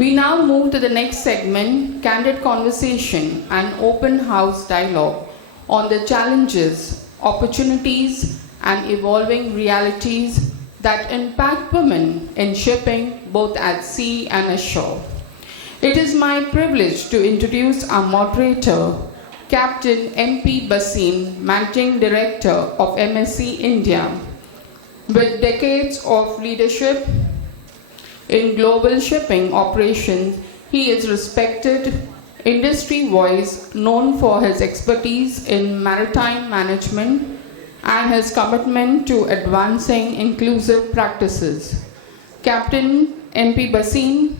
We now move to the next segment, Candid Conversation, an open house dialogue on the challenges, opportunities, and evolving realities that impact women in shipping both at sea and ashore. It is my privilege to introduce our moderator, Captain M.P. Basin, Managing Director of MSC India. With decades of leadership in global shipping operations, he is respected industry voice known for his expertise in maritime management and his commitment to advancing inclusive practices. Captain M.P. Basin.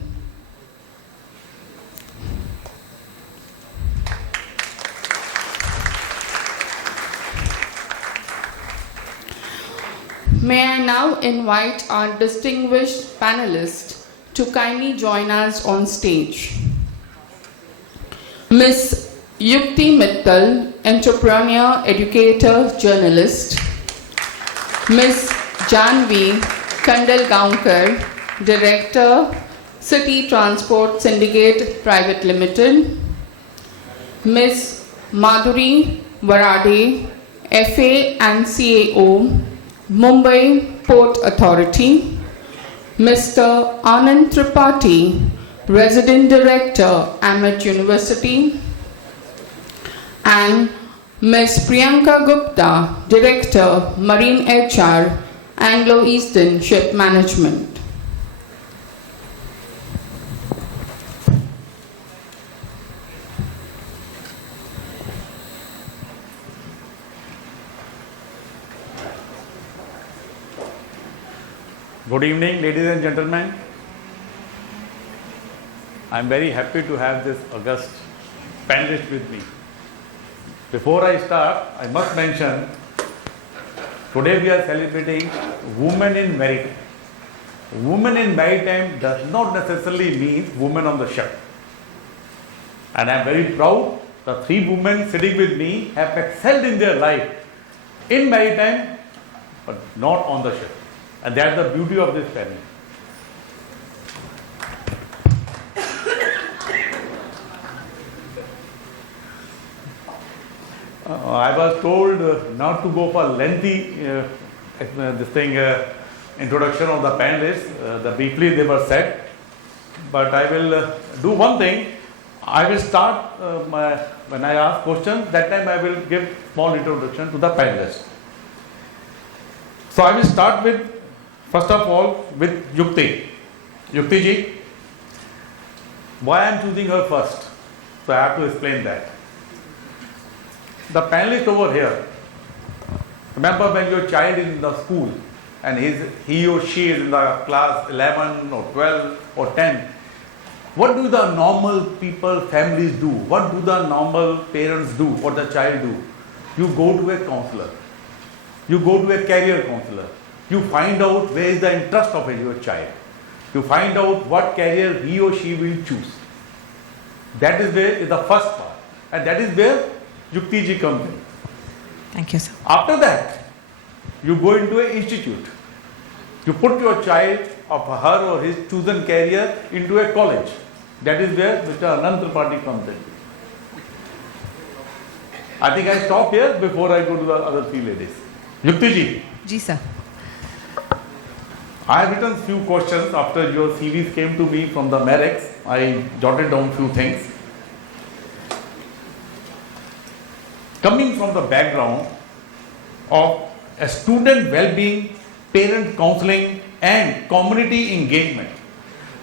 May I now invite our distinguished panelists to kindly join us on stage. Ms. Yukti Mittal, entrepreneur, educator, journalist. Ms. Janvi Kandalgaonkar, Director, City Transport Syndicate Private Limited. Ms. Madhuri Varade, FA and CAO, Mumbai Port Authority. Mr. Anand Tripathi, Resident Director, Amit University. And Ms. Priyanka Gupta, Director, Marine HR, Anglo-Eastern Ship Management. Good evening, ladies and gentlemen. I am very happy to have this august panelist with me. Before I start, I must mention, today we are celebrating Women in Maritime. Women in Maritime does not necessarily mean women on the ship. And I am very proud the three women sitting with me have excelled in their life in maritime, but not on the ship. And that's the beauty of this panel. I was told not to go for lengthy introduction of the panelists. The briefly they were said, but I will do one thing. I will start when I ask questions. That time I will give small introduction to the panelists. So I will start with, first of all, with Yukti. Yukti ji, why I am choosing her first? So I have to explain that. The panelist over here, remember when your child is in the school and he or she is in the class 11 or 12 or 10, what do the normal people, families do? What do the normal parents do or the child do? You go to a counselor. You go to a career counselor. You find out where is the interest of your child. You find out what career he or she will choose. That is where is the first part. And that is where Yukti ji comes in. Thank you, sir. After that, you go into an institute. You put your child of her or his chosen career into a college. That is where Mr. Anand Tripathi comes in. I think I stop here before I go to the other three ladies. Yukti ji. Ji, sir. I have written few questions after your CVs came to me from the Merrick's. I jotted down few things. Coming from the background of a student well-being, parent counseling and community engagement,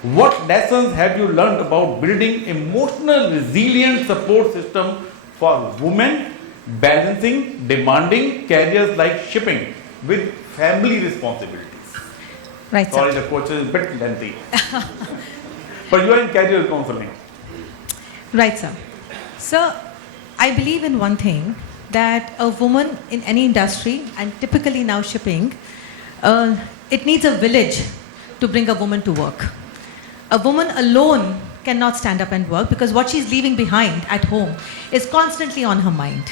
what lessons have you learned about building emotional resilient support system for women balancing demanding careers like shipping with family responsibilities? Right, Sorry, sir. the question is a bit lengthy. But you are in career counseling. Right, sir. So, I believe in one thing, that a woman in any industry, and typically now shipping, it needs a village to bring a woman to work. A woman alone cannot stand up and work because what she's leaving behind at home is constantly on her mind.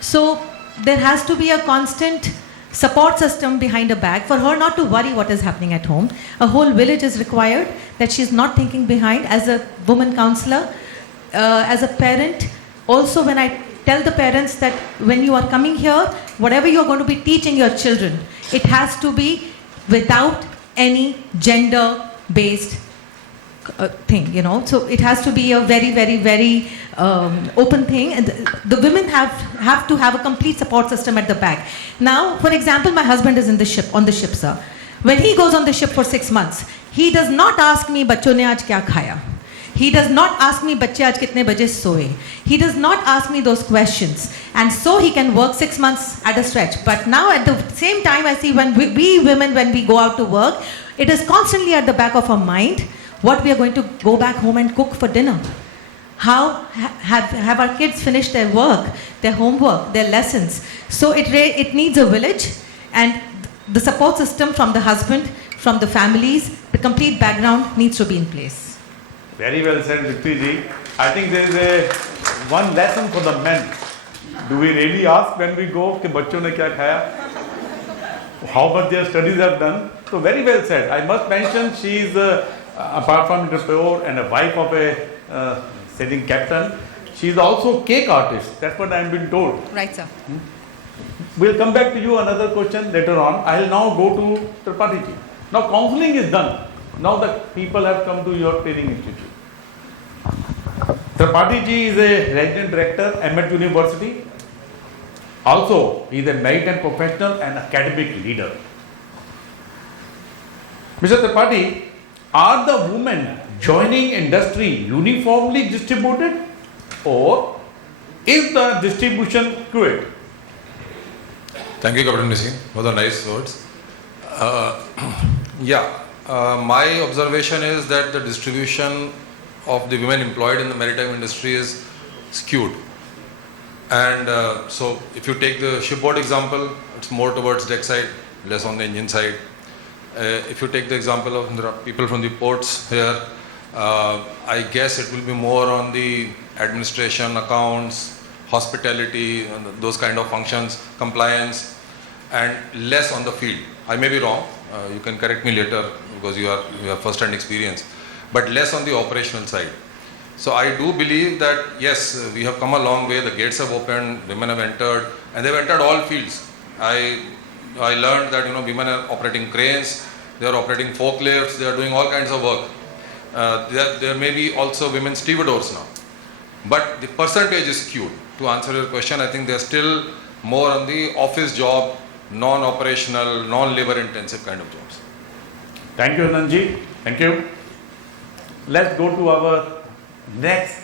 So there has to be a constant support system behind a bag for her not to worry what is happening at home. A whole village is required that she's not thinking behind. As a woman counselor, as a parent, also when I tell the parents that when you are coming here, whatever you're going to be teaching your children, it has to be without any gender-based thing, you know. So it has to be a very, very, very open thing, and the women have to have a complete support system at the back. Now, for example, my husband is on the ship, sir. When he goes on the ship for 6 months, he does not ask me, "Bachcho ne aaj kya khaya?" He does not ask me, "Bacche aaj kitne baje soye?" He does not ask me those questions, and so he can work 6 months at a stretch. But now, at the same time, I see when we women, when we go out to work, it is constantly at the back of our mind what we are going to go back home and cook for dinner. How have our kids finished their work, their homework, their lessons? So it needs a village, and the support system from the husband, from the families, the complete background needs to be in place. Very well said, Vikti ji. I think there is one lesson for the men. Do we really ask when we go कि बच्चों ने क्या खाया? How much their studies have done? So very well said. I must mention she is apart from entrepreneur and a wife of a sailing captain, she is also cake artist. That's what I have been told. Right, sir. We'll come back to you another question later on. I will now go to Tripathi ji. Now counseling is done. Now the people have come to your training institute. Tripathi ji is a resident director, Met University. Also, he is a merit and professional and academic leader. Mr. Tripathi, are the women joining industry uniformly distributed, or is the distribution fluid? Thank you, Captain Missy, for the nice words. My observation is that the distribution of the women employed in the maritime industry is skewed. And so if you take the shipboard example, it's more towards deck side, less on the engine side. If you take the example of the people from the ports here, I guess it will be more on the administration, accounts, hospitality, and those kind of functions, compliance, and less on the field. I may be wrong. You can correct me later because you have first-hand experience, but less on the operational side. So I do believe that yes, we have come a long way. The gates have opened, women have entered, and they've entered all fields. I learned that women are operating cranes, they are operating forklifts, they are doing all kinds of work. There may be also women stevedores now, but the percentage is skewed. To answer your question, I think they are still more on the office job, non-operational, non-labor intensive kind of jobs. Thank you, Anandji. Thank you. Let's go to our next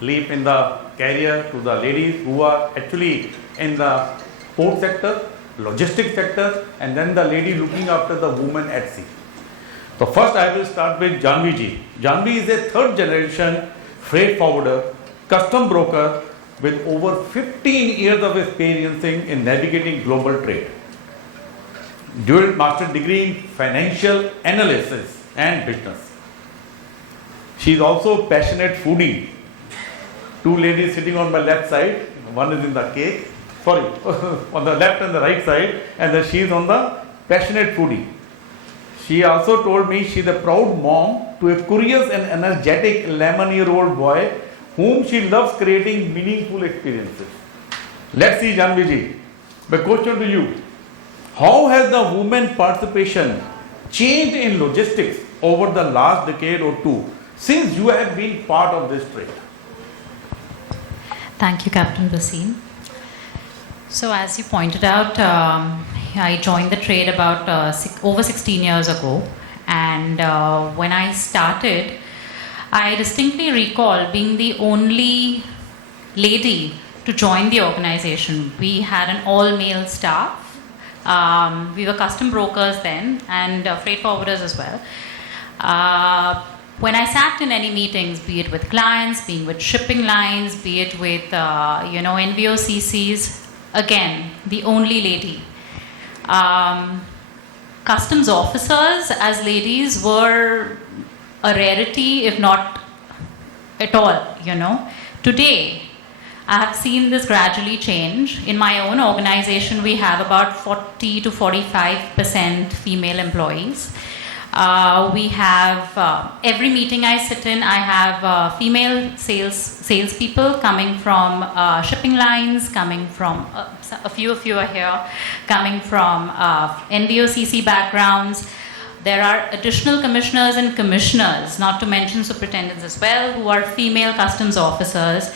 leap in the career, to the ladies who are actually in the port sector, logistics sector, and then the lady looking after the women at sea. So first I will start with Janvi ji. Janvi is a third generation freight forwarder, custom broker with over 15 years of experience in navigating global trade. Dual master degree in financial analysis and business. She is also passionate foodie. Two ladies sitting on my left side, one is in the cake, on the left and the right side, and then she is on the passionate foodie. She also told me she is a proud mom to a curious and energetic 11-year-old boy whom she loves creating meaningful experiences. Let's see, Janvi ji. My question to you, how has the women participation changed in logistics over the last decade or two since you have been part of this trade? Thank you, Captain Basim. So as you pointed out, I joined the trade about over 16 years ago, and when I started, I distinctly recall being the only lady to join the organization. We had an all-male staff. We were custom brokers then, and freight forwarders as well. When I sat in any meetings, be it with clients, being with shipping lines, be it with NVOCCs, again, the only lady. Customs officers as ladies were a rarity, if not at all, Today, I have seen this gradually change. In my own organization, we have about 40 to 45% female employees. We have every meeting I sit in, I have female salespeople coming from shipping lines, coming from a few of you are here, coming from NVOCC backgrounds. There are additional commissioners and commissioners, not to mention superintendents as well, who are female customs officers.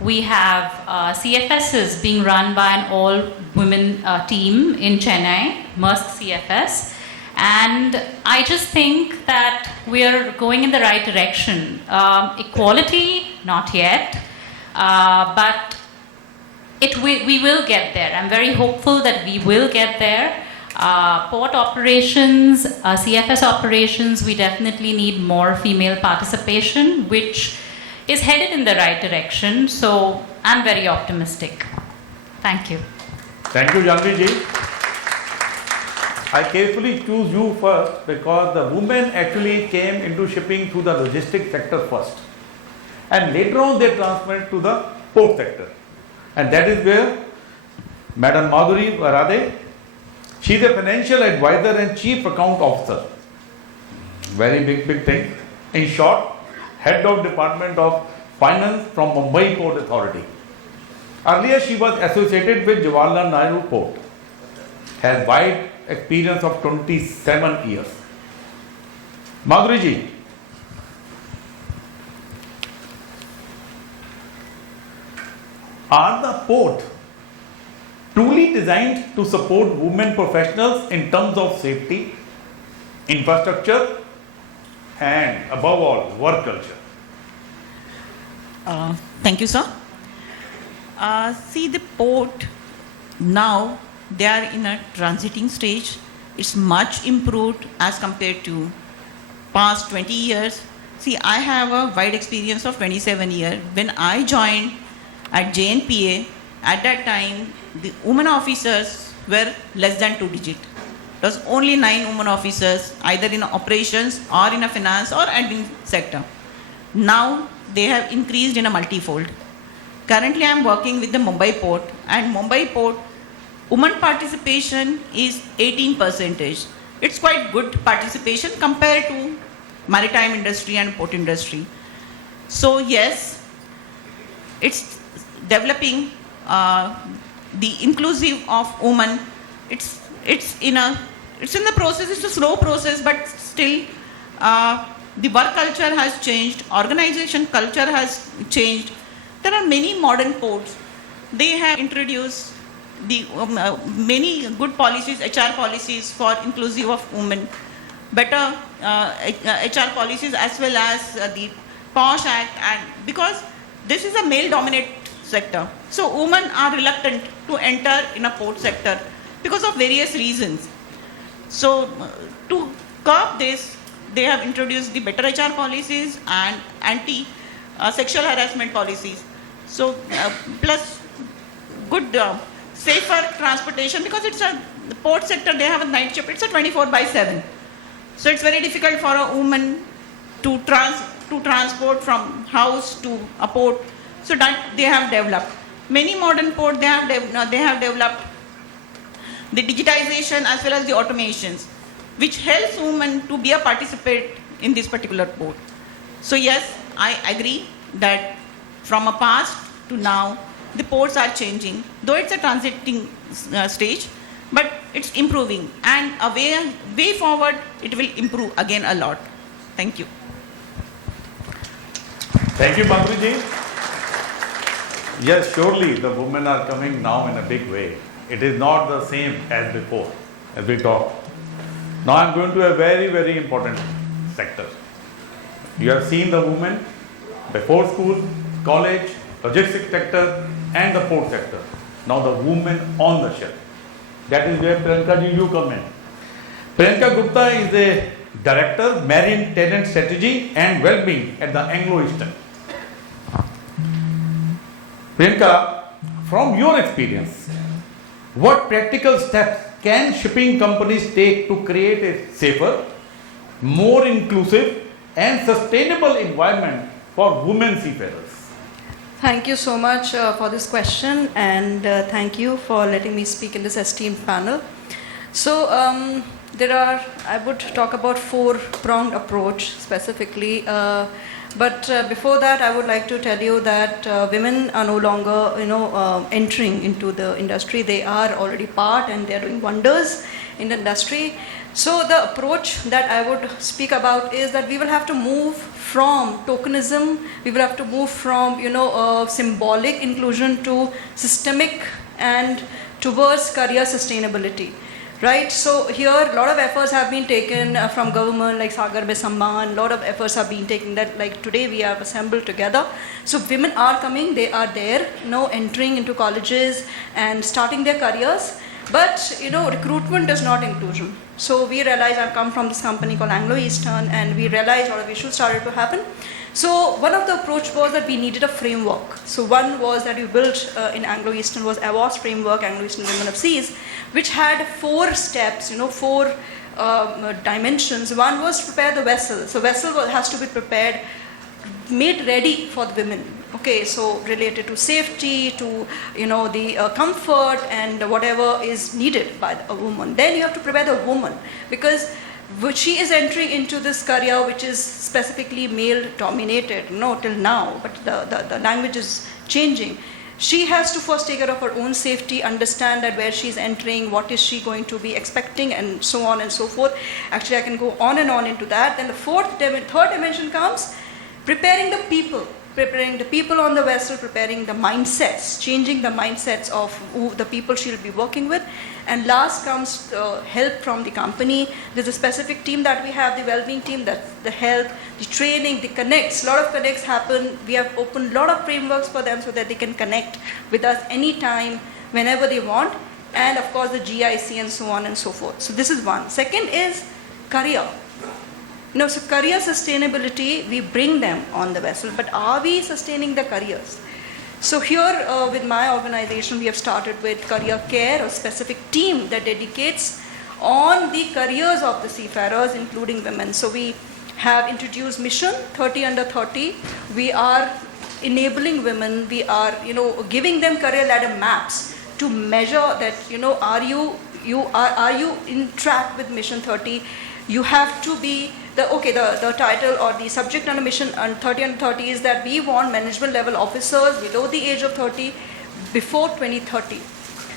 We have CFSs being run by an all-women team in Chennai, Maersk CFS. And I just think that we are going in the right direction. Equality, not yet, but we will get there. I'm very hopeful that we will get there. Port operations, CFS operations, we definitely need more female participation, which is headed in the right direction. So I'm very optimistic. Thank you. Thank you, Janvi ji. I carefully choose you first because the women actually came into shipping through the logistics sector first. And later on they transferred to the port sector. And that is where Madam Madhuri Varade, she is a financial advisor and chief account officer. Very big thing. In short, head of department of finance from Mumbai Port Authority. Earlier she was associated with Jawaharlal Nehru Port. Has wide experience of 27 years. Madhuri ji, are the port truly designed to support women professionals in terms of safety, infrastructure, and above all, work culture? Thank you, sir. See, the port now, they are in a transiting stage. It's much improved as compared to past 20 years. See, I have a wide experience of 27 years. When I joined at JNPA, at that time, the women officers were less than 2 digit. It was only 9 women officers, either in operations or in a finance or admin sector. Now, they have increased in a multifold. Currently, I am working with the Mumbai port, and Mumbai port, women participation is 18%. It's quite good participation compared to maritime industry and port industry. So yes, it's developing the inclusive of women. It's in the process. It's a slow process, but still the work culture has changed. Organization culture has changed. There are many modern ports. They have introduced the many good policies, HR policies for inclusive of women, better HR policies as well as the POSH Act, and because this is a male-dominated sector, so women are reluctant to enter in a port sector because of various reasons. So to curb this, they have introduced the better HR policies and anti-sexual harassment policies. So plus good safer transportation, because it's the port sector, they have a night shift, it's a 24/7. So it's very difficult for a woman to transport from house to a port. So that they have developed. Many modern ports, they have developed the digitization as well as the automations, which helps women to be a participant in this particular port. So yes, I agree that from a past to now, the ports are changing, though it's a transiting stage, but it's improving, and a way forward, it will improve again a lot. Thank you. Thank you, Madhuri ji. Yes, surely the women are coming now in a big way. It is not the same as before, as we talked. Now I'm going to a very important sector. You have seen the women before school, college, logistics sector, and the port sector. Now the women on the ship. That is where Priyanka ji, you come in. Priyanka Gupta is a Director, Marine Tenant Strategy and Wellbeing at the Anglo-Eastern. Priyanka, from your experience, what practical steps can shipping companies take to create a safer, more inclusive and sustainable environment for women seafarers? Thank you so much for this question, and thank you for letting me speak in this esteemed panel. So, I would talk about four-pronged approach specifically, but before that, I would like to tell you that women are no longer, entering into the industry. They are already part, and they are doing wonders in the industry. So, the approach that I would speak about is that we will have to move from tokenism, we will have to move from symbolic inclusion to systemic and towards career sustainability, right? So here a lot of efforts have been taken from government, like Sagar Mein Samman. A lot of efforts have been taken that, like today we have assembled together. So women are coming, they are there, entering into colleges and starting their careers. But recruitment is not inclusion. So we realized, I've come from this company called Anglo-Eastern, and we realized a lot of issues started to happen. So one of the approach was that we needed a framework. So one was that we built in Anglo-Eastern was AWAS framework, Anglo-Eastern Women of Seas, which had 4 steps, 4 dimensions. One was to prepare the vessel. So vessel has to be prepared, made ready for the women. Okay, so related to safety, to the comfort and whatever is needed by a woman. Then you have to prepare the woman, because she is entering into this career which is specifically male dominated, till now, but the language is changing. She has to first take care of her own safety, understand that where she's entering, what is she going to be expecting, and so on and so forth. Actually, I can go on and on into that. Then the third dimension comes, preparing the people on the vessel, preparing the mindsets, changing the mindsets of the people she'll be working with. And last comes help from the company. There's a specific team that we have, the well-being team, that's the help, the training, the connects. A lot of connects happen. We have opened a lot of frameworks for them so that they can connect with us anytime, whenever they want. And of course the GIC and so on and so forth. So this is one. Second is career. So career sustainability, we bring them on the vessel, but are we sustaining the careers? So here with my organization, we have started with career care, a specific team that dedicates on the careers of the seafarers, including women. So we have introduced Mission 30 Under 30. We are enabling women, we are giving them career ladder maps to measure that, are you in track with Mission 30? You have to be the title or the subject under Mission 30 and 30 is that we want management level officers below the age of 30 before 2030.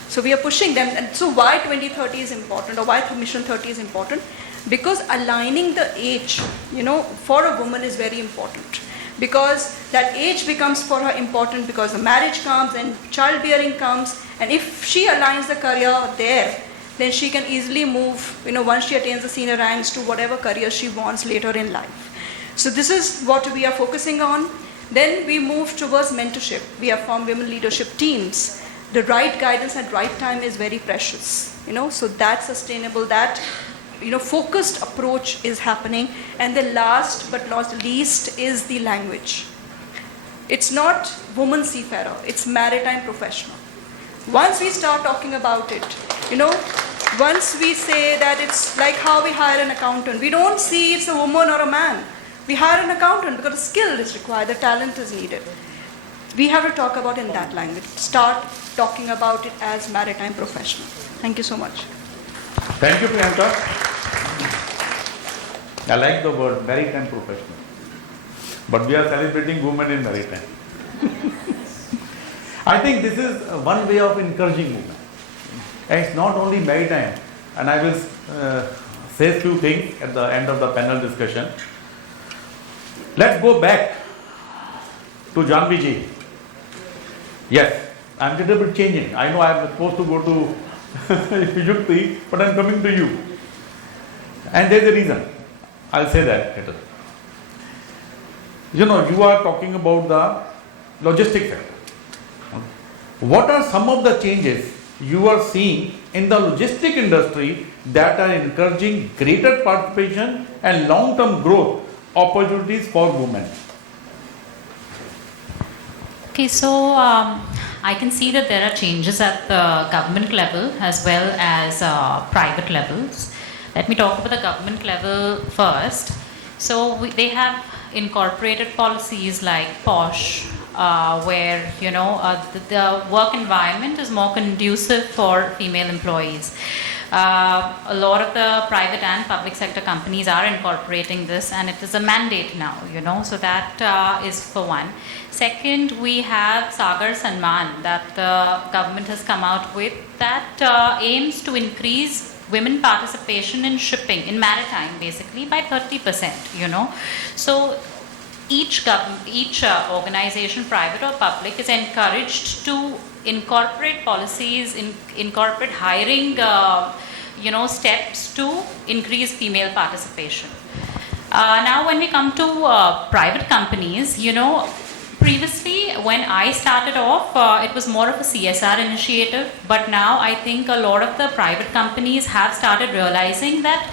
So we are pushing them. And so why 2030 is important, or why Mission 30 is important? Because aligning the age, for a woman is very important. Because that age becomes for her important because the marriage comes and childbearing comes. And if she aligns the career there, then she can easily move, once she attains the senior ranks, to whatever career she wants later in life. So this is what we are focusing on. Then we move towards mentorship. We have formed women leadership teams. The right guidance at right time is very precious, so that sustainable, that, focused approach is happening. And the last but not least is the language. It's not woman seafarer, it's maritime professional. Once we start talking about it, once we say that it's like how we hire an accountant, we don't see it's a woman or a man. We hire an accountant because the skill is required, the talent is needed. We have to talk about in that language. Start talking about it as maritime professional. Thank you so much. Thank you, Priyanka. I like the word maritime professional. But we are celebrating women in maritime. I think this is one way of encouraging women. And it's not only maritime. And I will say a few things at the end of the panel discussion. Let's go back to Janvi ji. Yes, I'm a little bit changing. I know I'm supposed to go to Yukti, but I'm coming to you. And there's a reason. I'll say that later. You are talking about the logistics sector. What are some of the changes you are seeing in the logistic industry that are encouraging greater participation and long-term growth opportunities for women? Okay, so I can see that there are changes at the government level as well as private levels. Let me talk about the government level first. So they have incorporated policies like POSH, where the work environment is more conducive for female employees. A lot of the private and public sector companies are incorporating this, and it is a mandate now, so that is for one. Second, we have Sagar Sanman that the government has come out with that aims to increase women participation in shipping, in maritime basically, by 30%, So each organization, private or public, is encouraged to incorporate policies, incorporate hiring, steps to increase female participation. Now, when we come to private companies, previously when I started off, it was more of a CSR initiative, but now I think a lot of the private companies have started realizing that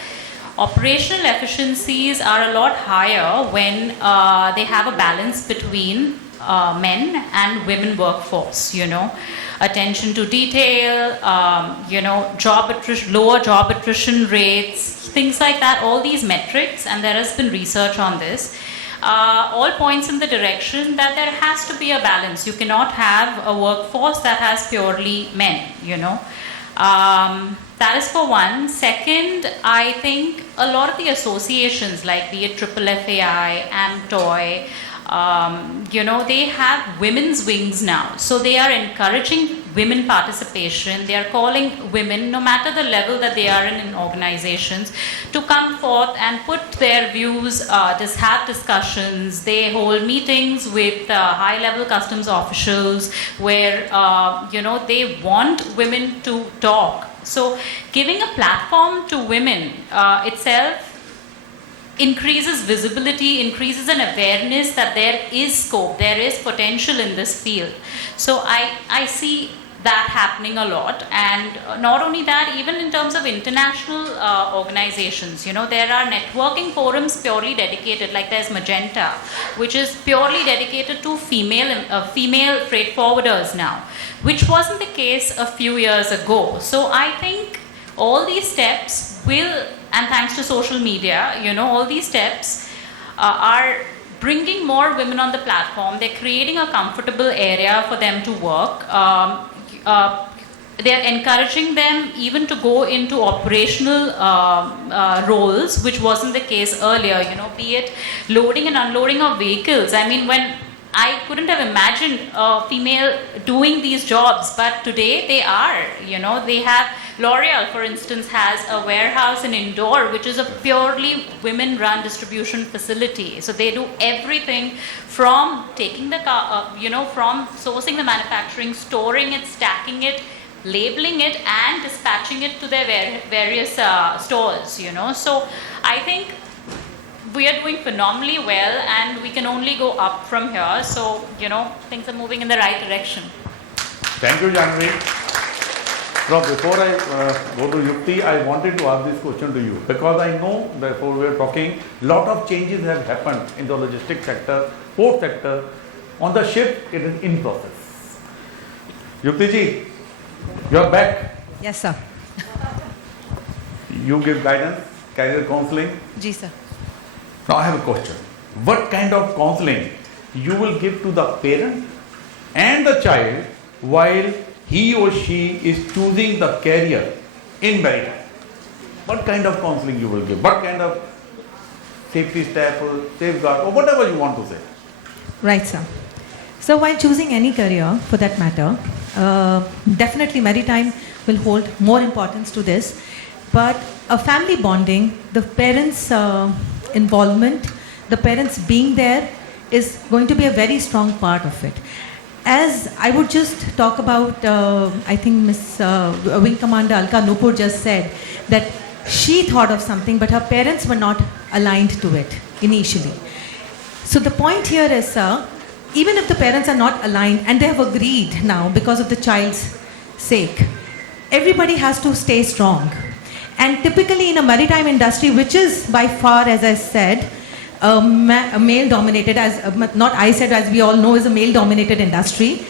operational efficiencies are a lot higher when they have a balance between men and women workforce, attention to detail, lower job attrition rates, things like that, all these metrics, and there has been research on this, all points in the direction that there has to be a balance. You cannot have a workforce that has purely men, That is for one. Second, I think a lot of the associations, like be it FFAI, AMTOY, they have women's wings now. So they are encouraging women participation. They are calling women, no matter the level that they are in organizations, to come forth and put their views, just have discussions. They hold meetings with high-level customs officials where, they want women to talk. So giving a platform to women itself increases visibility, increases an awareness that there is scope, there is potential in this field. So I see that happening a lot. And not only that, even in terms of international organizations, there are networking forums purely dedicated, like there's Magenta, which is purely dedicated to female freight forwarders now, which wasn't the case a few years ago. So I think all these steps will, and thanks to social media, all these steps are bringing more women on the platform. They're creating a comfortable area for them to work. They're encouraging them even to go into operational roles, which wasn't the case earlier, be it loading and unloading of vehicles. I mean, when I couldn't have imagined a female doing these jobs, but today they are, they have, L'Oreal, for instance, has a warehouse in Indore, which is a purely women-run distribution facility. So they do everything from taking the car, from sourcing the manufacturing, storing it, stacking it, labeling it, and dispatching it to their various stores, So I think we are doing phenomenally well, and we can only go up from here. So, things are moving in the right direction. Thank you, Janvi. Now, before I go to Yukti, I wanted to ask this question to you, because I know, therefore we are talking, lot of changes have happened in the logistics sector, port sector. On the ship, it is in process. Yukti ji, you are back. Yes, sir. You give guidance, career counseling. Ji, sir. Now I have a question. What kind of counseling you will give to the parent and the child while he or she is choosing the career in maritime? What kind of counseling you will give? What kind of safety step or safeguard or whatever you want to say? Right, sir. So while choosing any career, for that matter, definitely maritime will hold more importance to this. But a family bonding, the parents' involvement, the parents being there is going to be a very strong part of it. As I would just talk about, I think Miss Wing Commander Alka Nupur just said that she thought of something, but her parents were not aligned to it initially. So the point here is, even if the parents are not aligned and they have agreed now because of the child's sake, everybody has to stay strong. And typically in a maritime industry, which is by far, as I said, a male-dominated, not I said, as we all know, is a male-dominated industry,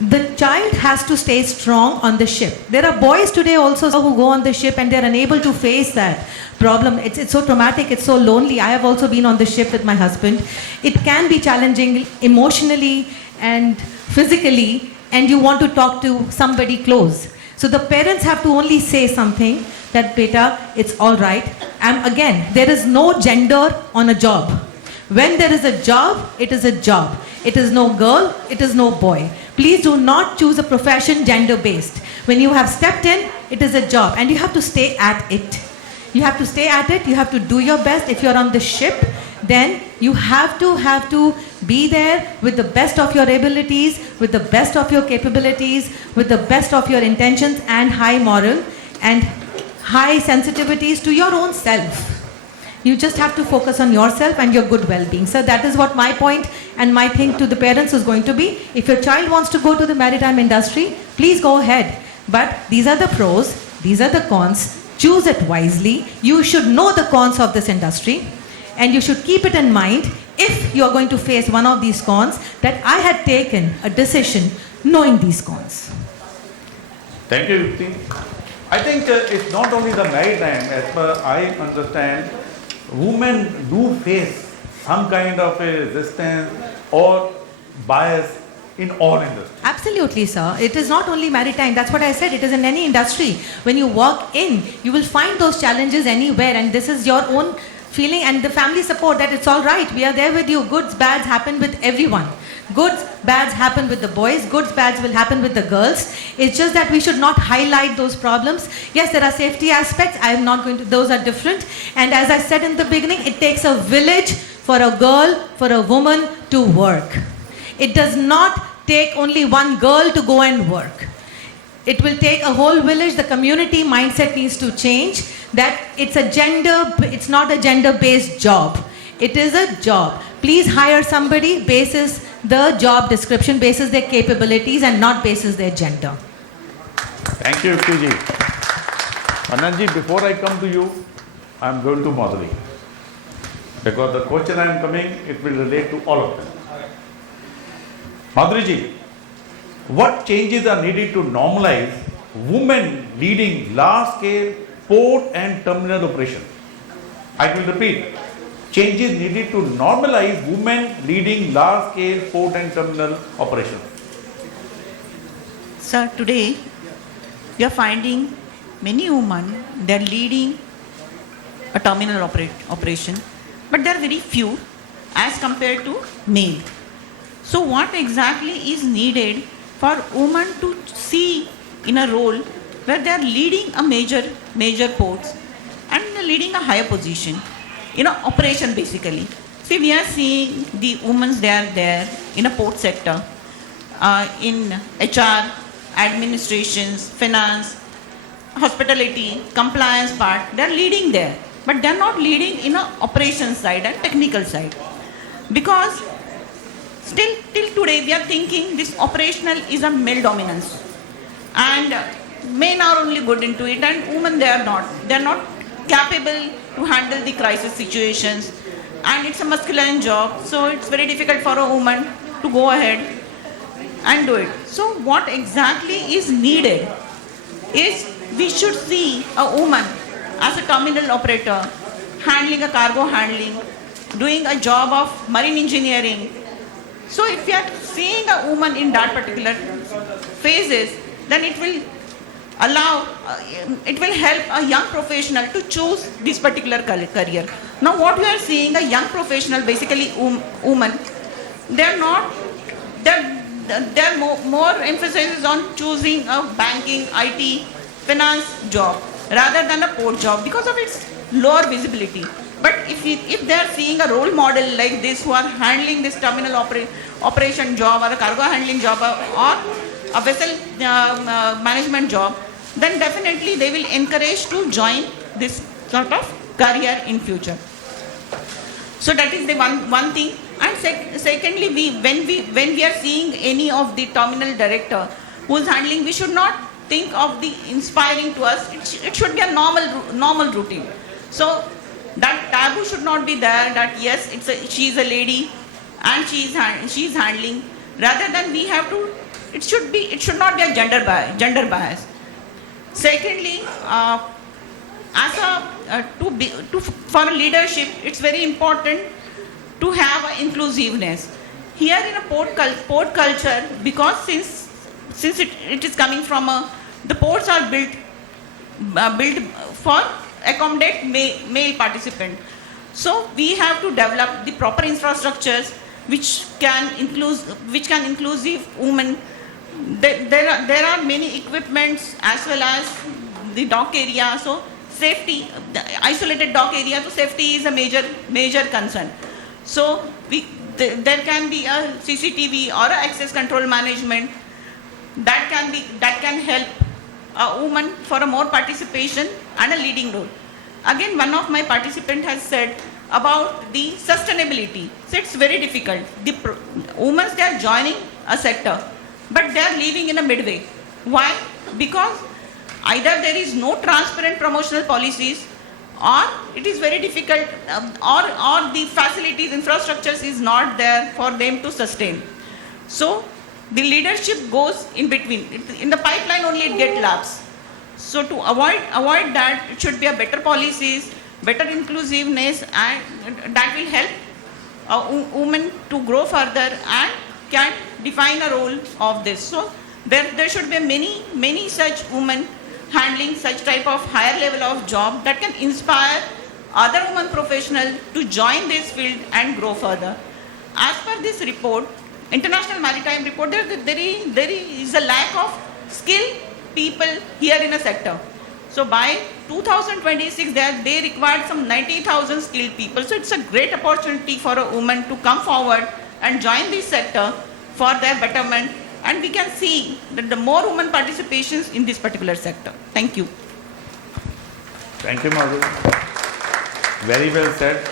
the child has to stay strong on the ship. There are boys today also who go on the ship and they're unable to face that problem. It's so traumatic, it's so lonely. I have also been on the ship with my husband. It can be challenging emotionally and physically, and you want to talk to somebody close. So the parents have to only say something that, beta, it's all right. And again, there is no gender on a job. When there is a job, it is a job. It is no girl, it is no boy. Please do not choose a profession gender-based. When you have stepped in, it is a job and you have to stay at it. You have to stay at it, you have to do your best. If you're on the ship, then you have to be there with the best of your abilities, with the best of your capabilities, with the best of your intentions and high moral and high sensitivities to your own self. You just have to focus on yourself and your good well-being. So that is what my point and my thing to the parents is going to be. If your child wants to go to the maritime industry, please go ahead. But these are the pros, these are the cons. Choose it wisely. You should know the cons of this industry and you should keep it in mind if you are going to face one of these cons, that I had taken a decision knowing these cons. Thank you, Yukti. I think it's not only the maritime. As per I understand, women do face some kind of a resistance or bias in all industries. Absolutely, sir. It is not only maritime. That's what I said. It is in any industry. When you walk in, you will find those challenges anywhere, and this is your own feeling and the family support that it's all right. We are there with you. Goods, bads happen with everyone. Goods, bads happen with the boys. Goods, bads will happen with the girls. It's just that we should not highlight those problems. Yes, there are safety aspects. I am not going to, those are different. And as I said in the beginning, it takes a village for a girl, for a woman to work. It does not take only one girl to go and work. It will take a whole village. The community mindset needs to change. That it's not a gender-based job. It is a job. Please hire somebody basis the job description, basis their capabilities and not basis their gender. Thank you, Yukti ji. Anandji, before I come to you, I am going to Madhuri. Because the question I am coming, it will relate to all of them. Madhuri ji, what changes are needed to normalize women leading large-scale port and terminal operations? I will repeat. Changes needed to normalize women leading large-scale port and terminal operations. Sir, today we are finding many women, they are leading a terminal operation, but there are very few as compared to male. So what exactly is needed for women to see in a role where they are leading a major ports and leading a higher position? Operation basically. See, we are seeing the women, they are there in a port sector, in HR, administrations, finance, hospitality, compliance part, they are leading there. But they are not leading in a operations side and technical side. Because still till today we are thinking this operational is a male dominance. And men are only good into it and women they are not. They are not capable to handle the crisis situations, and it's a masculine job, so it's very difficult for a woman to go ahead and do it. So what exactly is needed is we should see a woman as a terminal operator handling a cargo handling, doing a job of marine engineering. So if we are seeing a woman in that particular phases, then it will help a young professional to choose this particular career. Now what we are seeing, a young professional, basically women, they are more emphasis on choosing a banking, IT, finance job rather than a port job because of its lower visibility. But if they are seeing a role model like this who are handling this terminal operation job or a cargo handling job or a vessel management job, then definitely they will encourage to join this sort of career in future. So that is the one thing. And secondly, when we are seeing any of the terminal director who is handling, we should not think of the inspiring to us. It should be a normal routine. So that taboo should not be there. That yes, she is a lady and she is handling. Rather than we have to. It should not be a gender bias. Secondly, for leadership, it's very important to have inclusiveness. here in a port culture, because since it is coming from the ports are built for accommodate male participant. So we have to develop the proper infrastructures which can inclusive women. There are many equipments as well as the dock area. So safety, the isolated dock area, so safety is a major concern. So there can be a CCTV or a access control management that can help a woman for a more participation and a leading role. Again, one of my participants has said about the sustainability. So it's very difficult. The women, they are joining a sector, but they are leaving in a midway. Why? Because either there is no transparent promotional policies, or it is very difficult, or the facilities, infrastructures is not there for them to sustain. So the leadership goes in between. In the pipeline only it gets lapse. So to avoid that, it should be a better policies, better inclusiveness, and that will help a woman to grow further and can define a role of this. So there should be many such women handling such type of higher level of job that can inspire other women professionals to join this field and grow further. As per this report, International Maritime Report, there is a lack of skilled people here in a sector. So by 2026, they required some 90,000 skilled people. So it's a great opportunity for a woman to come forward and join this sector for their betterment. And we can see that the more women participations in this particular sector. Thank you. Thank you, Madhu. Very well said,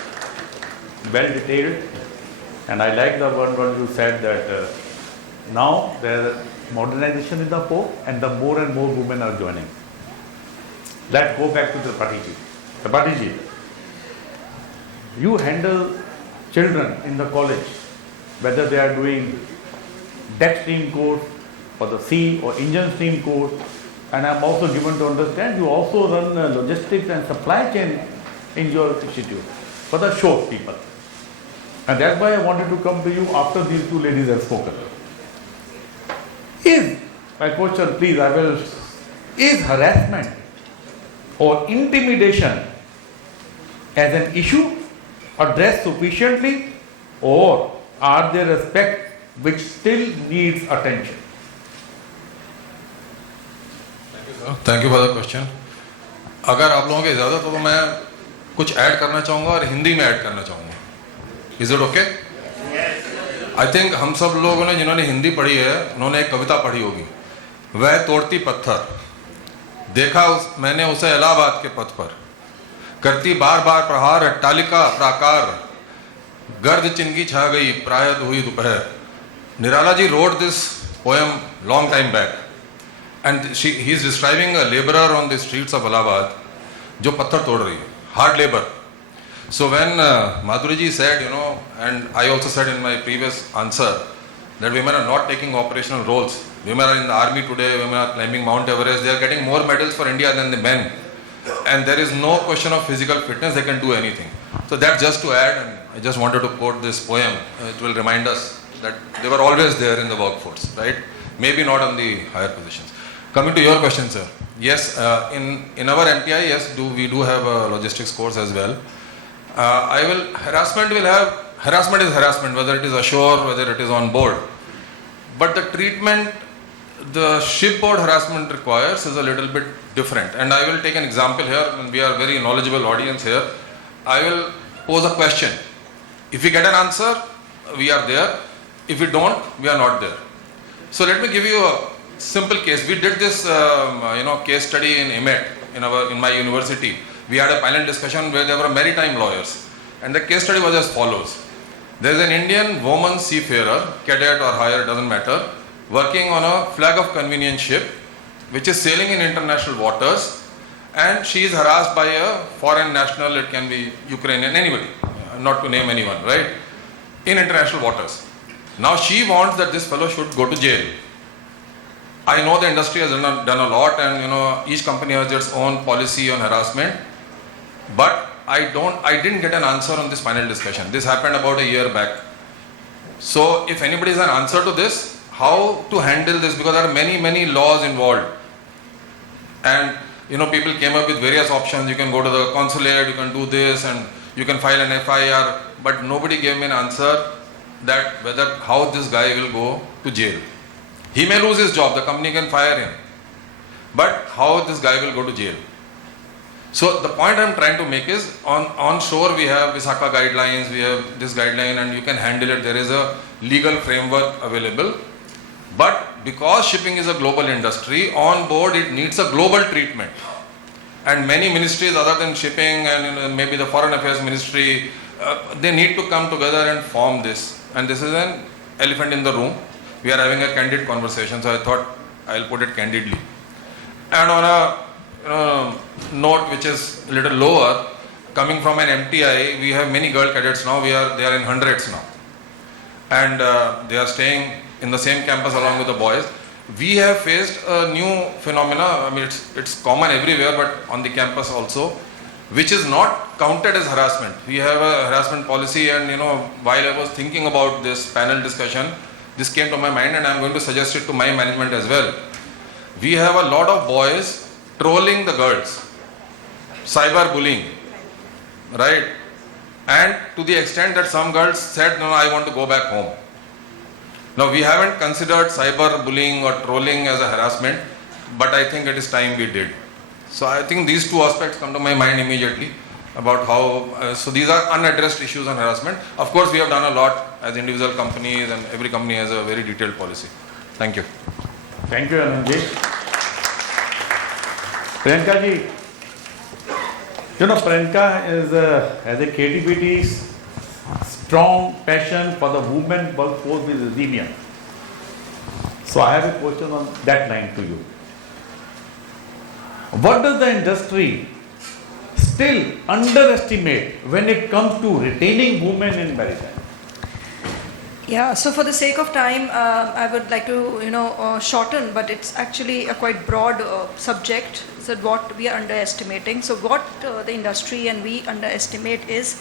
well detailed. And I like the one what you said that now there is modernization in the port and the more and more women are joining. Let's go back to the Patiji. The Patiji, you handle children in the college, whether they are doing deck stream course or the sea or engine stream course, and I'm also given to understand you also run logistics and supply chain in your institute for the short people. And that's why I wanted to come to you after these two ladies have spoken. My question, please, is harassment or intimidation as an issue addressed sufficiently, or are there aspects which still needs attention? Thank you for the question. अगर आप लोगों की इजाज़त हो तो मैं कुछ add करना चाहूँगा और हिंदी में ऐड करना चाहूँगा. Is it okay? I think हम सब लोगों ने जिन्होंने हिंदी पढ़ी है उन्होंने एक कविता पढ़ी होगी, वह तोड़ती पत्थर, देखा मैंने उसे इलाहाबाद के पथ पर, करती बार बार प्रहार अट्टालिका प्राकार, गर्द चिनकी छा गई प्रायः हुई दोपहर. Nirala ji wrote this poem long time back, and he is describing a laborer on the streets of Allahabad जो पत्थर तोड़ रही है, hard labor. So when Madhuri ji said, and I also said in my previous answer that women are not taking operational roles. Women are in the army today, women are climbing Mount Everest, they are getting more medals for India than the men. And there is no question of physical fitness, they can do anything. So that's just to add, and I just wanted to quote this poem. It will remind us that they were always there in the workforce, right? Maybe not on the higher positions. Coming to your question, sir. Yes, in our MTI, yes, we do have a logistics course as well. Harassment is harassment, whether it is ashore, whether it is on board. But the treatment the shipboard harassment requires is a little bit different. And I will take an example here, and we are a very knowledgeable audience here. I will pose a question. If we get an answer, we are there. If we don't, we are not there. So let me give you a simple case. We did this case study in IMET, in my university. We had a panel discussion where there were maritime lawyers. And the case study was as follows. There is an Indian woman seafarer, cadet or higher, doesn't matter, working on a flag of convenience ship which is sailing in international waters, and she is harassed by a foreign national, it can be Ukrainian, anybody, not to name anyone, right, in international waters. Now she wants that this fellow should go to jail. I know the industry has done a lot, and each company has its own policy on harassment, but I didn't get an answer on this panel discussion. This happened about a year back. So if anybody has an answer to this, how to handle this, because there are many laws involved. And people came up with various options. You can go to the consulate, you can do this, and you can file an FIR, but nobody gave me an answer that how this guy will go to jail. He may lose his job, the company can fire him, but how this guy will go to jail. So the point I'm trying to make is, on shore we have Visakha guidelines, we have this guideline, and you can handle it. There is a legal framework available. But because shipping is a global industry, on board it needs a global treatment. And many ministries other than shipping and maybe the Foreign Affairs Ministry, they need to come together and form this. And this is an elephant in the room. We are having a candid conversation, so I thought I'll put it candidly. And on a note which is a little lower, coming from an MTI, we have many girl cadets now. They are in hundreds now. And they are staying in the same campus along with the boys. We have faced a new phenomena. I mean, it's common everywhere, but on the campus also, which is not counted as harassment. We have a harassment policy, and while I was thinking about this panel discussion, this came to my mind, and I'm going to suggest it to my management as well. We have a lot of boys trolling the girls, cyber bullying, right? And to the extent that some girls said, no, I want to go back home. Now, we haven't considered cyber bullying or trolling as a harassment, but I think it is time we did. So I think these two aspects come to my mind immediately about how, so these are unaddressed issues on harassment. Of course, we have done a lot as individual companies, and every company has a very detailed policy. Thank you. Thank you, Anandji. Priyanka ji, Priyanka has a creativity, strong passion for the women workforce with resilience. So I have a question on that line to you. What does the industry still underestimate when it comes to retaining women in maritime? Yeah, so for the sake of time, I would like to, shorten, but it's actually a quite broad subject. So what we are underestimating. So what the industry and we underestimate is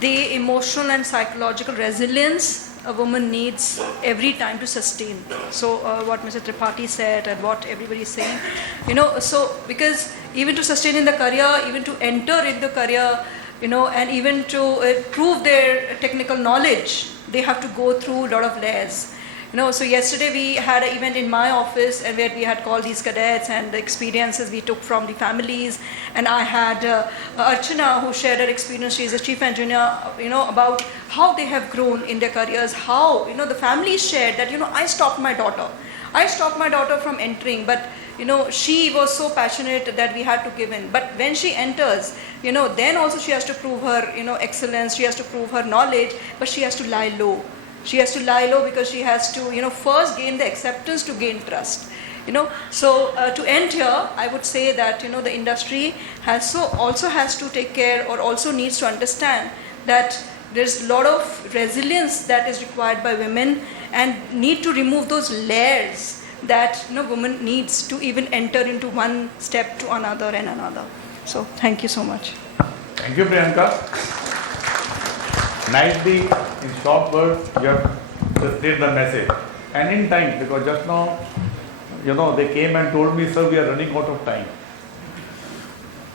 the emotional and psychological resilience a woman needs every time to sustain. So what Mr. Tripathi said and what everybody is saying, so because even to sustain in the career, even to enter in the career, and even to prove their technical knowledge, they have to go through a lot of layers. So yesterday we had an event in my office, and where we had called these cadets and the experiences we took from the families. And I had Archana, who shared her experience. She is a chief engineer, about how they have grown in their careers, how, the families shared that, I stopped my daughter. I stopped my daughter from entering, but, she was so passionate that we had to give in. But when she enters, then also she has to prove her, excellence, she has to prove her knowledge, but she has to lie low. She has to lie low because she has to, first gain the acceptance to gain trust. So to end here, I would say that, the industry also has to take care, or also needs to understand that there's a lot of resilience that is required by women, and need to remove those layers that woman needs to even enter into one step to another and another. So thank you so much. Thank you, Priyanka. Nicely, in short words, you have displayed the message. And in time, because just now, they came and told me, sir, we are running out of time.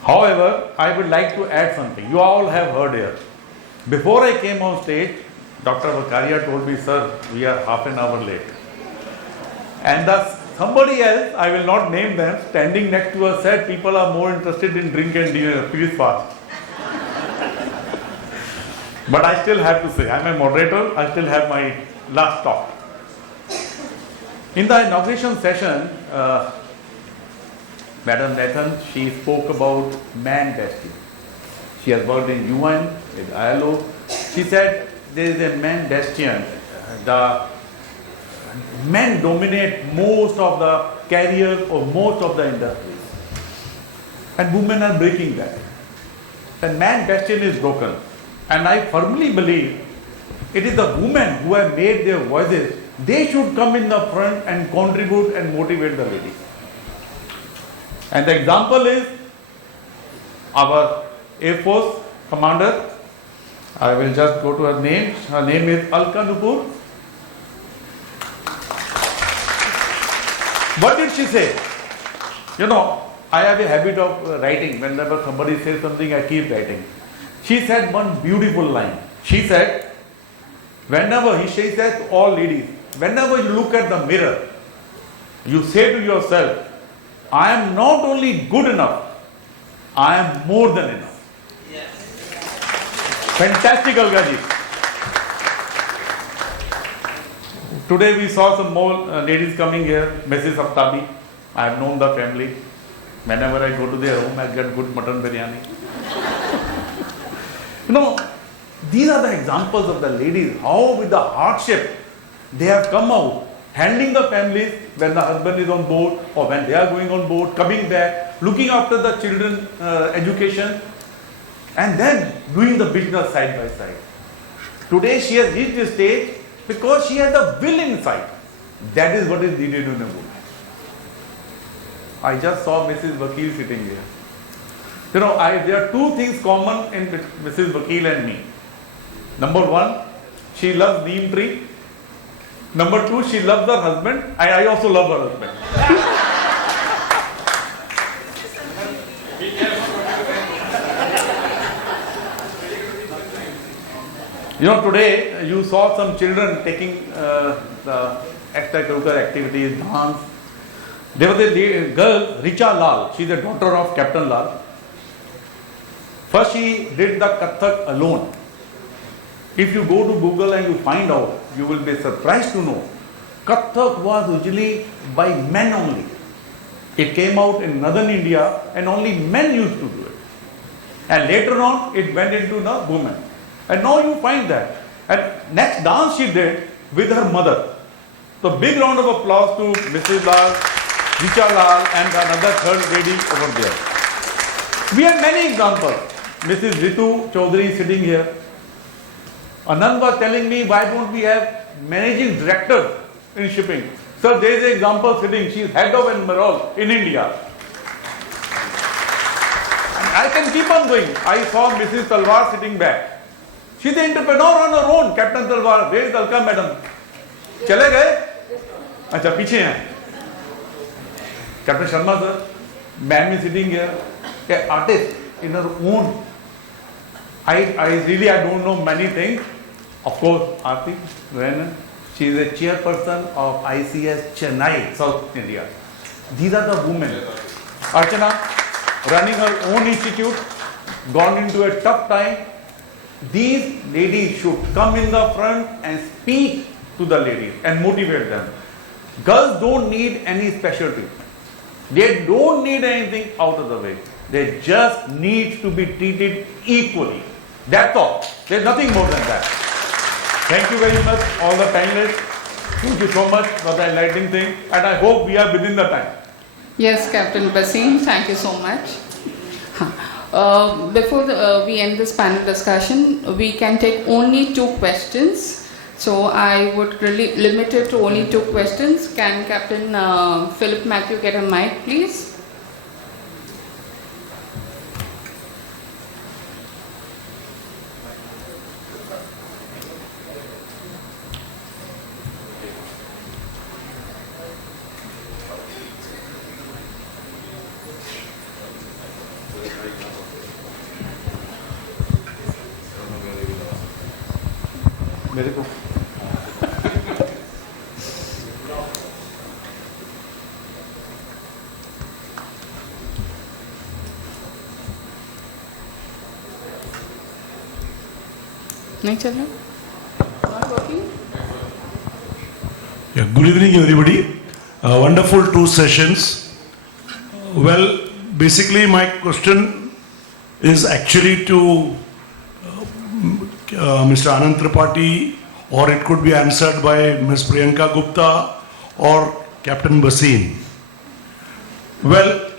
However, I would like to add something. You all have heard here. Before I came on stage, Dr. Vakaria told me, sir, we are half an hour late. And thus, somebody else, I will not name them, standing next to us said, people are more interested in drink and dinner, please fast. But I still have to say, I am a moderator, I still have my last talk. In the inauguration session, Madam Nathan, she spoke about man destiny. She has worked in UN, with ILO. She said there is a man destiny. The men dominate most of the careers or most of the industries. And women are breaking that. The man destiny is broken. And I firmly believe it is the women who have made their voices. They should come in the front and contribute and motivate the ladies. And the example is our Air Force commander. I will just go to her name. Her name is Alka Nupur. What did she say? You know, I have a habit of writing. Whenever somebody says something, I keep writing. She said one beautiful line. She said, she says to all ladies, whenever you look at the mirror, you say to yourself, I am not only good enough, I am more than enough. Yes. Fantastic, Alga ji. Today we saw some more ladies coming here, Mrs. Aptabi. I have known the family. Whenever I go to their home, I get good mutton biryani. You know, these are the examples of the ladies, how with the hardship they have come out, handling the families when the husband is on board or when they are going on board, coming back, looking after the children education, and then doing the business side by side. Today she has reached this stage because she has the will inside. That is what is needed in a woman. I just saw Mrs. Vakil sitting here. You know, there are two things common in Mrs. Vakil and me. Number one, she loves neem tree. Number two, she loves her husband. I also love her husband. You know, today you saw some children taking the extracurricular activities, dance. There was a girl, Richa Lal. She is the daughter of Captain Lal. First she did the Kathak alone. If you go to Google and you find out, you will be surprised to know Kathak was usually by men only. It came out in northern India and only men used to do it. And later on it went into the women. And now you find that. And next dance she did with her mother. So big round of applause to Mrs. Lal, Richa Lal and another third lady over there. We have many examples. Mrs. Ritu Chaudhary sitting here. Anand was telling me, why don't we have managing director in shipping? Sir, there is an example sitting. She is head of Admiral in India. I can keep on going. I saw Mrs. Talwar sitting back. She is an entrepreneur on her own. Captain Talwar, where is Alka madam? चले गए? अच्छा पीछे हैं. Captain Sharma sir, ma'am is sitting here. An artist in her own. I don't know many things. Of course, Aarti, she is a chairperson of ICS Chennai, South India. These are the women. Archana, running her own institute, gone into a tough time. These ladies should come in the front and speak to the ladies and motivate them. Girls don't need any specialty. They don't need anything out of the way. They just need to be treated equally. That's all. There's nothing more than that. Thank you very much, all the panelists. Thank you so much for the enlightening thing. And I hope we are within the time. Yes, Captain Basim, thank you so much. Before we end this panel discussion, we can take only 2 questions. So I would really limit it to only 2 questions. Can Captain Philip Matthew get a mic, please? मेरे को नहीं चल रहा? Not working? Yeah, good evening, everybody. Wonderful 2 sessions. Well, basically, my question is actually to Mr. Anand Tripathi, or it could be answered by Ms. Priyanka Gupta or Captain Basim. Well,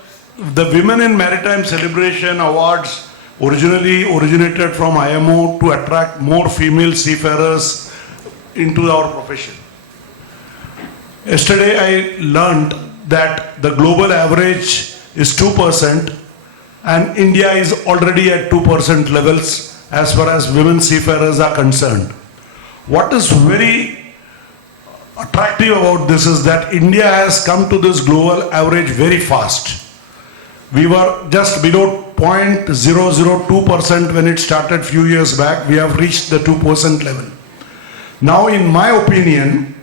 the Women in Maritime Celebration Awards originally originated from IMO to attract more female seafarers into our profession. Yesterday I learned that the global average is 2% and India is already at 2% levels as far as women seafarers are concerned. What is very attractive about this is that India has come to this global average very fast. We were just below 0.002% when it started few years back. We have reached the 2% level. Now, in my opinion,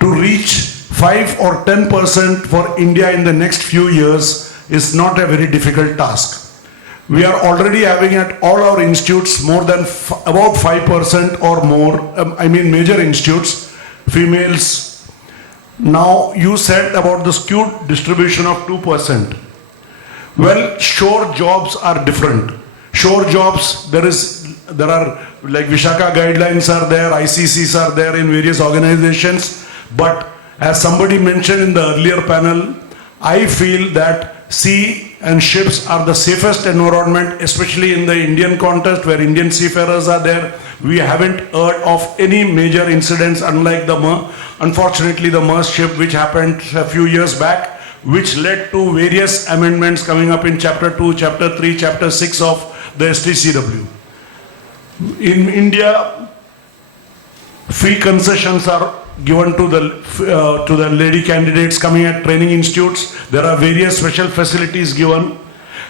to reach 5 or 10% for India in the next few years is not a very difficult task. We are already having at all our institutes more than about 5% or more, major institutes, females. Now, you said about the skewed distribution of 2%. Well, sure jobs are different. Sure jobs, there are like Vishaka guidelines are there, ICCs are there in various organizations. But as somebody mentioned in the earlier panel, I feel that sea and ships are the safest environment, especially in the Indian context where Indian seafarers are there. We haven't heard of any major incidents unlike unfortunately the Maersk ship which happened a few years back, which led to various amendments coming up in Chapter 2, Chapter 3, Chapter 6 of the STCW. In India, free concessions are given to the lady candidates coming at training institutes. There are various special facilities given,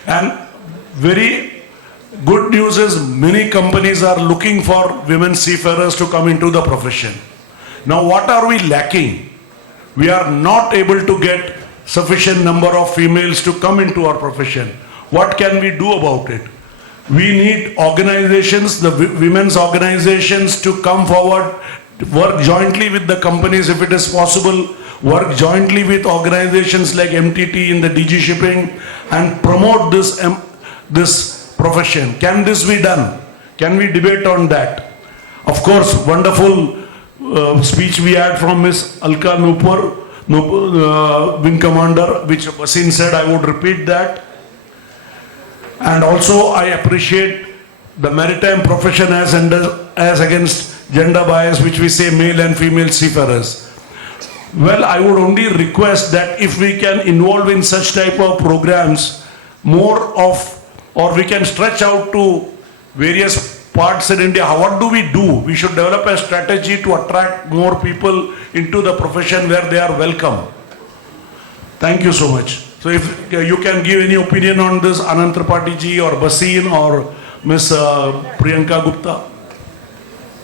and very good news is many companies are looking for women seafarers to come into the profession. Now, what are we lacking? We are not able to get sufficient number of females to come into our profession. What can we do about it? We need organizations, the women's organizations, to come forward, work jointly with the companies if it is possible, work jointly with organizations like MTT in the DG shipping and promote this profession. Can this be done? Can we debate on that? Of course, wonderful speech we had from Ms. Alka Nupur, Wing Commander, which Basin said. I would repeat that. And also I appreciate the maritime profession as against gender bias, which we say male and female seafarers. Well, I would only request that if we can involve in such type of programs or we can stretch out to various parts in India. What do? We should develop a strategy to attract more people into the profession where they are welcome. Thank you so much. So if you can give any opinion on this, Anand Tripathi ji or Basin or Ms. Priyanka Gupta.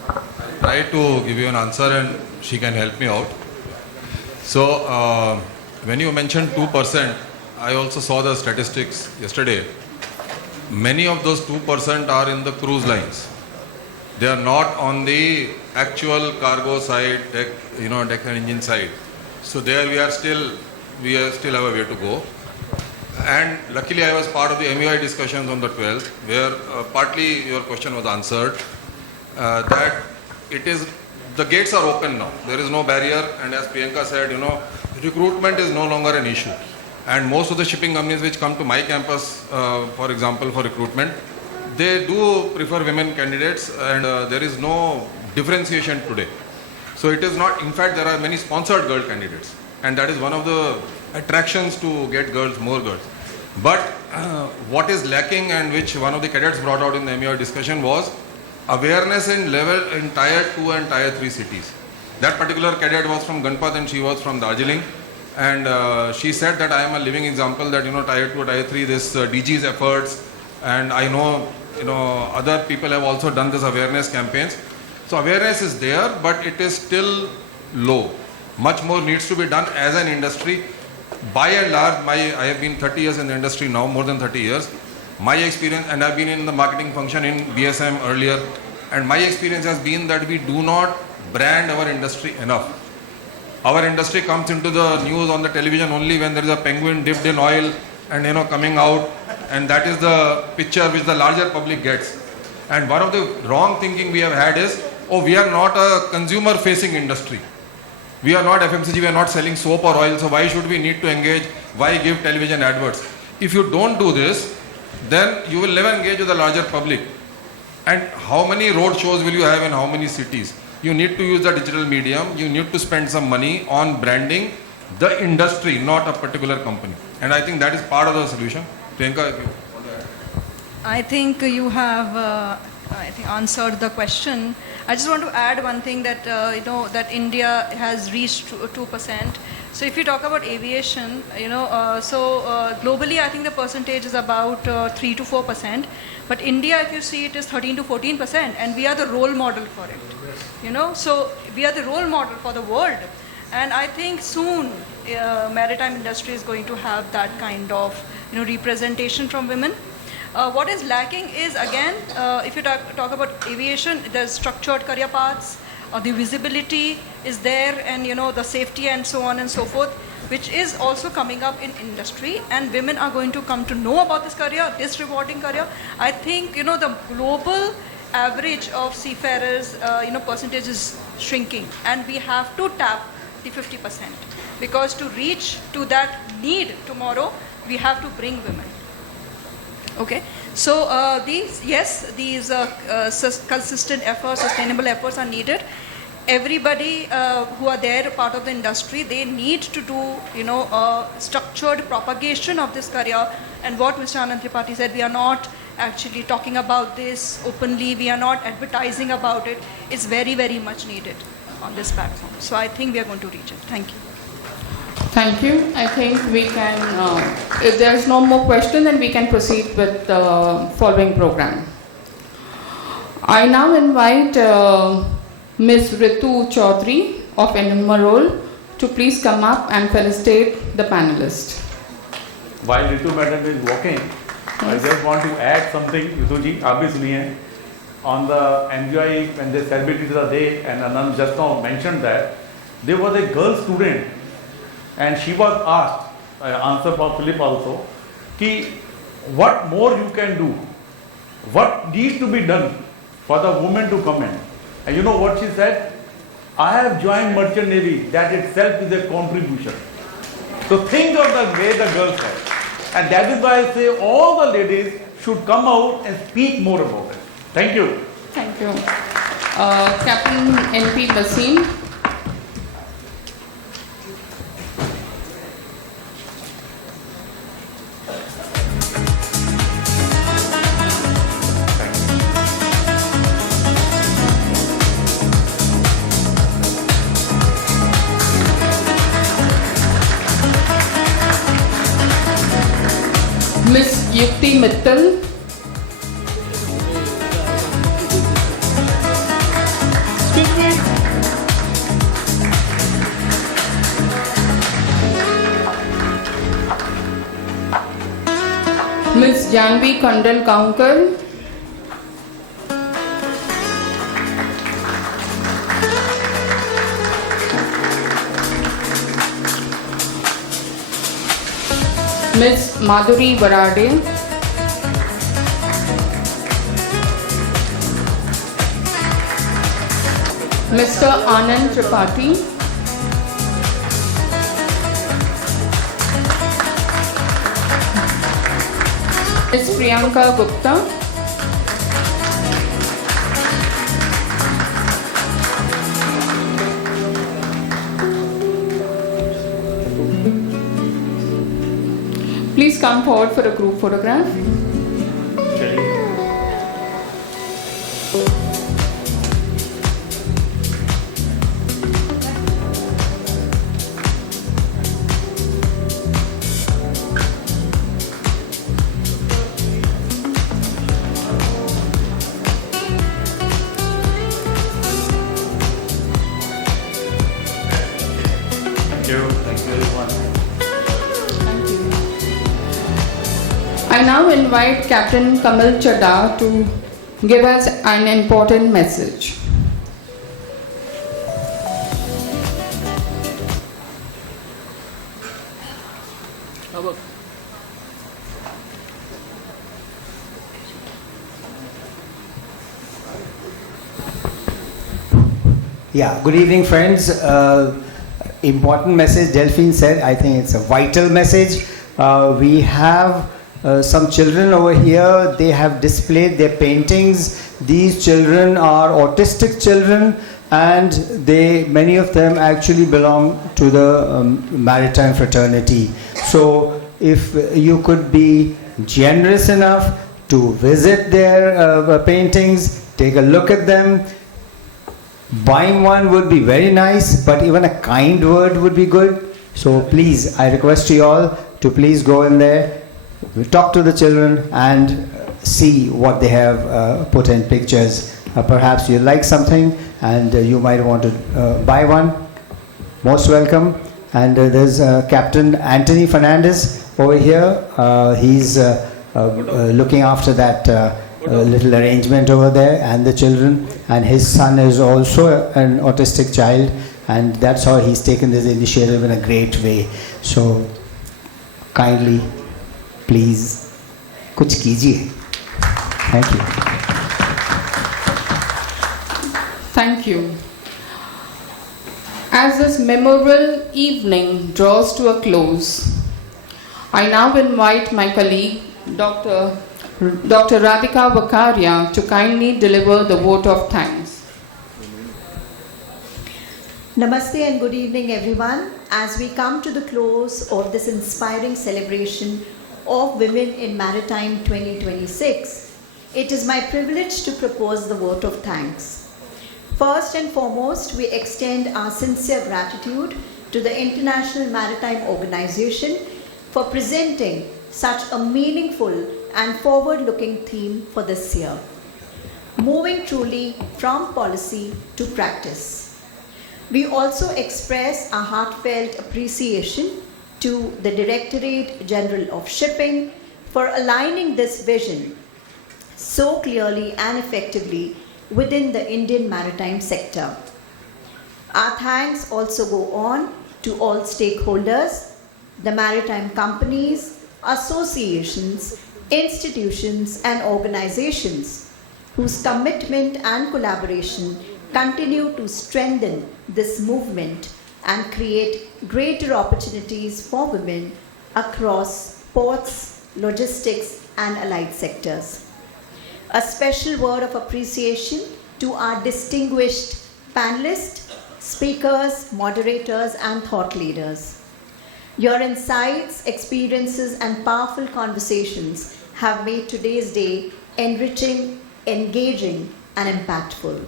I'll try to give you an answer and she can help me out. So when you mentioned 2%, I also saw the statistics yesterday. Many of those 2% are in the cruise lines. They are not on the actual cargo side, deck and engine side. So there we still have a way to go. And luckily I was part of the MUI discussions on the 12th, where partly your question was answered, that the gates are open now. There is no barrier, and as Priyanka said, recruitment is no longer an issue. And most of the shipping companies which come to my campus, for example, for recruitment, they do prefer women candidates, and there is no differentiation today. So it is not, in fact, there are many sponsored girl candidates, and that is one of the attractions to get more girls. But what is lacking, and which one of the cadets brought out in the MUI discussion, was awareness in Tier 2 and Tier 3 cities. That particular cadet was from Ganpat and she was from Darjeeling. And she said that I am a living example that, Tier 2, Tier 3, this DG's efforts, and I know, other people have also done this awareness campaigns. So awareness is there, but it is still low. Much more needs to be done as an industry. By and large, I have been 30 years in the industry now, more than 30 years. My experience, and I've been in the marketing function in BSM earlier, and my experience has been that we do not brand our industry enough. Our industry comes into the news on the television only when there is a penguin dipped in oil and coming out, and that is the picture which the larger public gets. And one of the wrong thinking we have had is, we are not a consumer facing industry. We are not FMCG, we are not selling soap or oil, so why should we need to engage? Why give television adverts? If you don't do this, then you will never engage with the larger public. And how many road shows will you have in how many cities? You need to use the digital medium. You need to spend some money on branding the industry, not a particular company. And I think that is part of the solution. Priyanka, if you want to add. I think you have answered the question. I just want to add one thing that that India has reached 2%. So if you talk about aviation, globally I think the percentage is about 3 to 4%. But India, if you see, it is 13 to 14%, and we are the role model for it. So we are the role model for the world, and I think soon maritime industry is going to have that kind of representation from women. What is lacking is, again, if you talk about aviation, there's structured career paths, the visibility is there, and the safety and so on and so forth, which is also coming up in industry, and women are going to come to know about this career, this rewarding career. I think the global average of seafarers percentage is shrinking, and we have to tap the 50%, because to reach to that need tomorrow, we have to bring women. Okay, so these consistent efforts, sustainable efforts are needed. Everybody who are there, part of the industry, they need to do structured propagation of this career. And what Mr. Anand Tripathi said, we are not actually talking about this openly, we are not advertising about it. It's very, very much needed on this platform. So I think we are going to reach it. Thank you. Thank you. I think we can, if there's no more question, then we can proceed with the following program. I now invite Ms. Ritu Chaudhary of Enummerol to please come up and felicitate the panelists. While Ritu madam is walking, I just want to add something. Rituji, aap bhi suniye. On the NGI, when they celebrated the day, and Anand just now mentioned that, there was a girl student, and she was asked, answer from Philip also, ki what more you can do, what needs to be done for the women to come in. And you know what she said? I have joined Merchant Navy, that itself is a contribution. So think of the way the girl said. And that is why I say all the ladies should come out and speak more about it. Thank you. Thank you. Captain N.P. Basin. Miss Yukti Mittal. Miss Janvi Kandal Kaunkar. Miss Madhuri Barade. Mr. Anand Tripathi. Ms. Priyanka Gupta. Please come forward for a group photograph. I now invite Captain Kamal Chadha to give us an important message. Yeah, good evening, friends. Important message Delphine said. I think it's a vital message. We have some children over here. They have displayed their paintings. These children are autistic children, and many of them actually belong to the maritime fraternity. So if you could be generous enough to visit their paintings, take a look at them. Buying one would be very nice, but even a kind word would be good. So please, I request you all to please go in there, talk to the children and see what they have put in pictures. Perhaps you like something and you might want to buy one. Most welcome. And there's Captain Anthony Fernandez over here. He's looking after that little arrangement over there and the children. And his son is also an autistic child, and that's how he's taken this initiative in a great way. So kindly, please, kuch kijiye. Thank you. Thank you. As this memorable evening draws to a close, I now invite my colleague, Dr. Radhika Vakaria, to kindly deliver the vote of thanks. Namaste and good evening, everyone. As we come to the close of this inspiring celebration of Women in Maritime 2026, it is my privilege to propose the vote of thanks. First and foremost, we extend our sincere gratitude to the International Maritime Organization for presenting such a meaningful and forward-looking theme for this year, moving truly from policy to practice. We also express our heartfelt appreciation to the Directorate General of Shipping for aligning this vision so clearly and effectively within the Indian maritime sector. Our thanks also go on to all stakeholders, the maritime companies, associations, institutions and organizations whose commitment and collaboration continue to strengthen this movement and create greater opportunities for women across ports, logistics and allied sectors. A special word of appreciation to our distinguished panelists, speakers, moderators and thought leaders. Your insights, experiences and powerful conversations have made today's day enriching, engaging and impactful.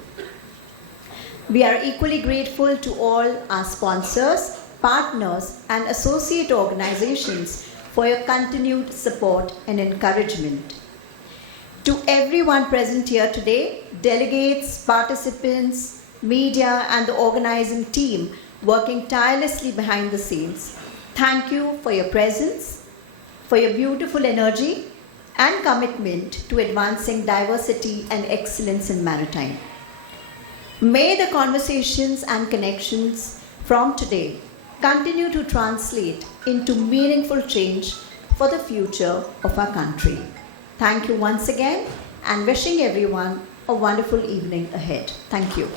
We are equally grateful to all our sponsors, partners and associate organizations for your continued support and encouragement. To everyone present here today, delegates, participants, media and the organizing team working tirelessly behind the scenes, thank you for your presence, for your beautiful energy and commitment to advancing diversity and excellence in maritime. May the conversations and connections from today continue to translate into meaningful change for the future of our country. Thank you once again and wishing everyone a wonderful evening ahead. Thank you.